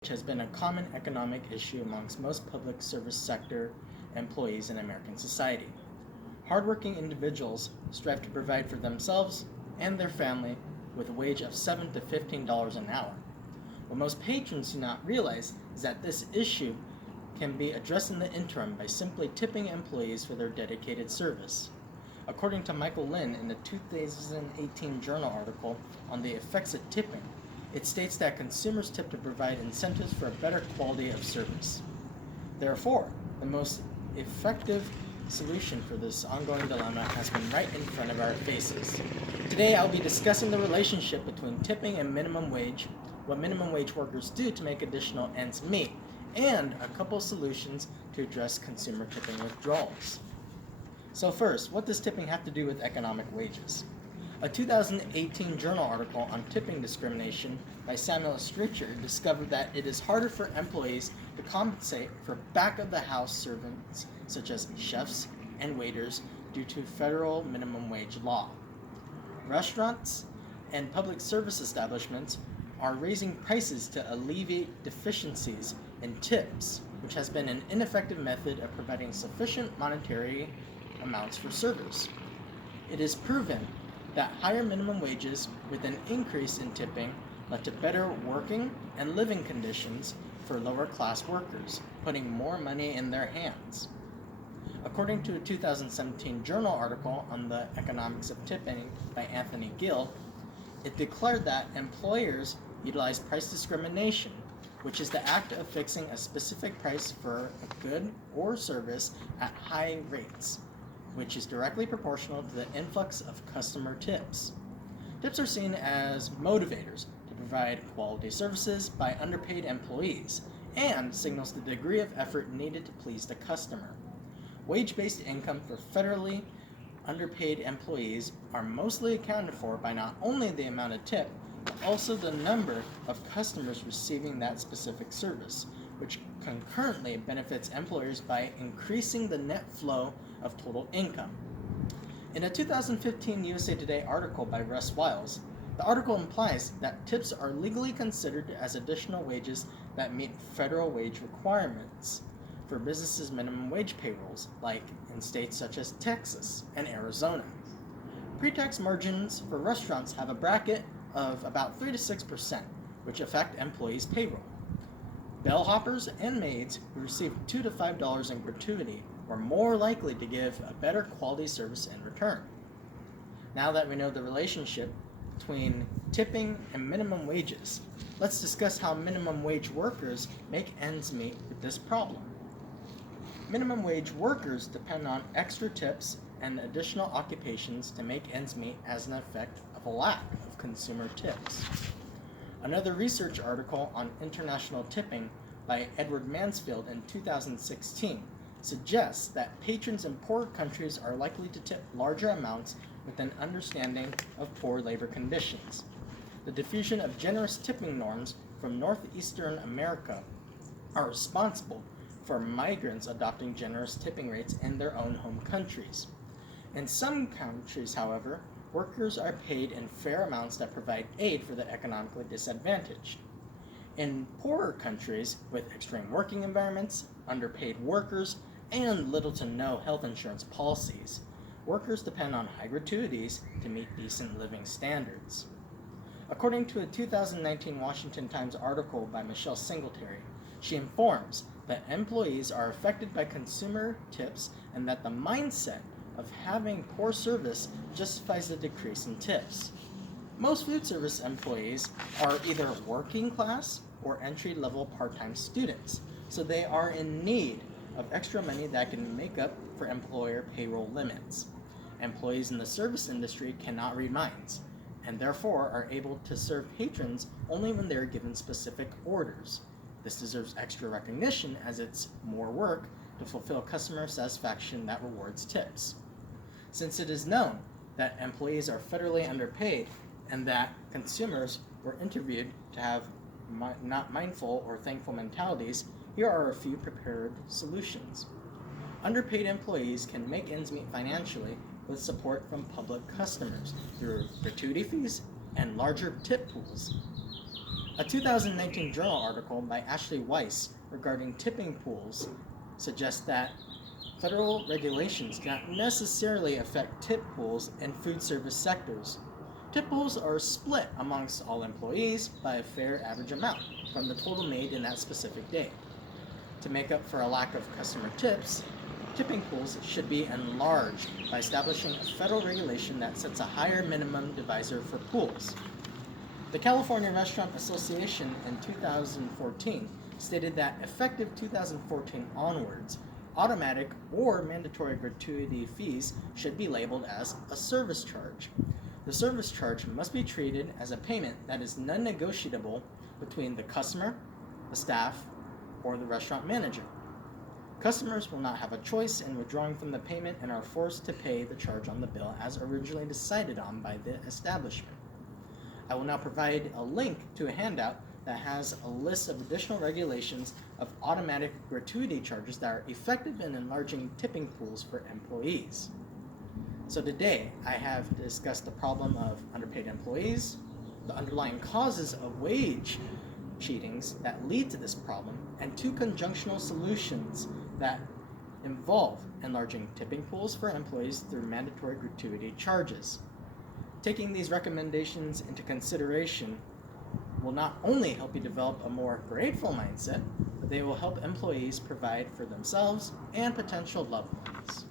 which has been a common economic issue amongst most public service sector employees in American society. Hardworking individuals strive to provide for themselves and their family with a wage of $7 to $15 an hour. What most patrons do not realize is that this issue can be addressed in the interim by simply tipping employees for their dedicated service. According to Michael Lynn in the 2018 journal article on the effects of tipping, it states that consumers tip to provide incentives for a better quality of service. Therefore, the most effective solution for this ongoing dilemma has been right in front of our faces. Today, I'll be discussing the relationship between tipping and minimum wage, what minimum wage workers do to make additional ends meet, and a couple solutions to address consumer tipping withdrawals. So first, what does tipping have to do with economic wages? A 2018 journal article on tipping discrimination by Samuel Stricher discovered that it is harder for employees to compensate for back-of-the-house servants such as chefs and waiters due to federal minimum wage law. Restaurants and public service establishments are raising prices to alleviate deficiencies in tips, which has been an ineffective method of providing sufficient monetary amounts for servers. It is proven that higher minimum wages with an increase in tipping led to better working and living conditions for lower class workers, putting more money in their hands. According to a 2017 journal article on the economics of tipping by Anthony Gill, it declared that employers utilize price discrimination, which is the act of fixing a specific price for a good or service at high rates, which is directly proportional to the influx of customer tips. Tips are seen as motivators to provide quality services by underpaid employees and signals the degree of effort needed to please the customer. Wage-based income for federally underpaid employees are mostly accounted for by not only the amount of tip, but also the number of customers receiving that specific service, which concurrently benefits employers by increasing the net flow of total income. In a 2015 USA Today article by Russ Wiles, the article implies that tips are legally considered as additional wages that meet federal wage requirements for businesses' minimum wage payrolls, like in states such as Texas and Arizona. Pre-tax margins for restaurants have a bracket of about 3 to 6%, which affect employees' payroll. Bellhoppers and maids who receive $2 to $5 in gratuity are more likely to give a better quality service in return. Now that we know the relationship between tipping and minimum wages, let's discuss how minimum wage workers make ends meet with this problem. Minimum wage workers depend on extra tips and additional occupations to make ends meet as an effect of a lack of consumer tips. Another research article on international tipping by Edward Mansfield in 2016 suggests that patrons in poor countries are likely to tip larger amounts with an understanding of poor labor conditions. The diffusion of generous tipping norms from northeastern America are responsible for migrants adopting generous tipping rates in their own home countries. In some countries, however, workers are paid in fair amounts that provide aid for the economically disadvantaged. In poorer countries with extreme working environments, underpaid workers, and little to no health insurance policies, workers depend on high gratuities to meet decent living standards. According to a 2019 Washington Times article by Michelle Singletary, she informs that employees are affected by consumer tips and that the mindset of having poor service justifies the decrease in tips. Most food service employees are either working class or entry-level part-time students, so they are in need of extra money that can make up for employer payroll limits. Employees in the service industry cannot read minds, and therefore are able to serve patrons only when they are given specific orders. This deserves extra recognition as it's more work to fulfill customer satisfaction that rewards tips. Since it is known that employees are federally underpaid and that consumers were interviewed to have not mindful or thankful mentalities, here are a few prepared solutions. Underpaid employees can make ends meet financially with support from public customers through gratuity fees and larger tip pools. A 2019 journal article by Ashley Weiss regarding tipping pools suggests that federal regulations do not necessarily affect tip pools in food service sectors. Tip pools are split amongst all employees by a fair average amount from the total made in that specific day. To make up for a lack of customer tips, tipping pools should be enlarged by establishing a federal regulation that sets a higher minimum divisor for pools. The California Restaurant Association in 2014 stated that effective 2014 onwards, automatic or mandatory gratuity fees should be labeled as a service charge. The service charge must be treated as a payment that is non-negotiable between the customer, the staff, or the restaurant manager. Customers will not have a choice in withdrawing from the payment and are forced to pay the charge on the bill as originally decided on by the establishment. I will now provide a link to a handout that has a list of additional regulations of automatic gratuity charges that are effective in enlarging tipping pools for employees. So today, I have discussed the problem of underpaid employees, the underlying causes of wage cheatings that lead to this problem, and two conjunctional solutions that involve enlarging tipping pools for employees through mandatory gratuity charges. Taking these recommendations into consideration will not only help you develop a more grateful mindset, but they will help employees provide for themselves and potential loved ones.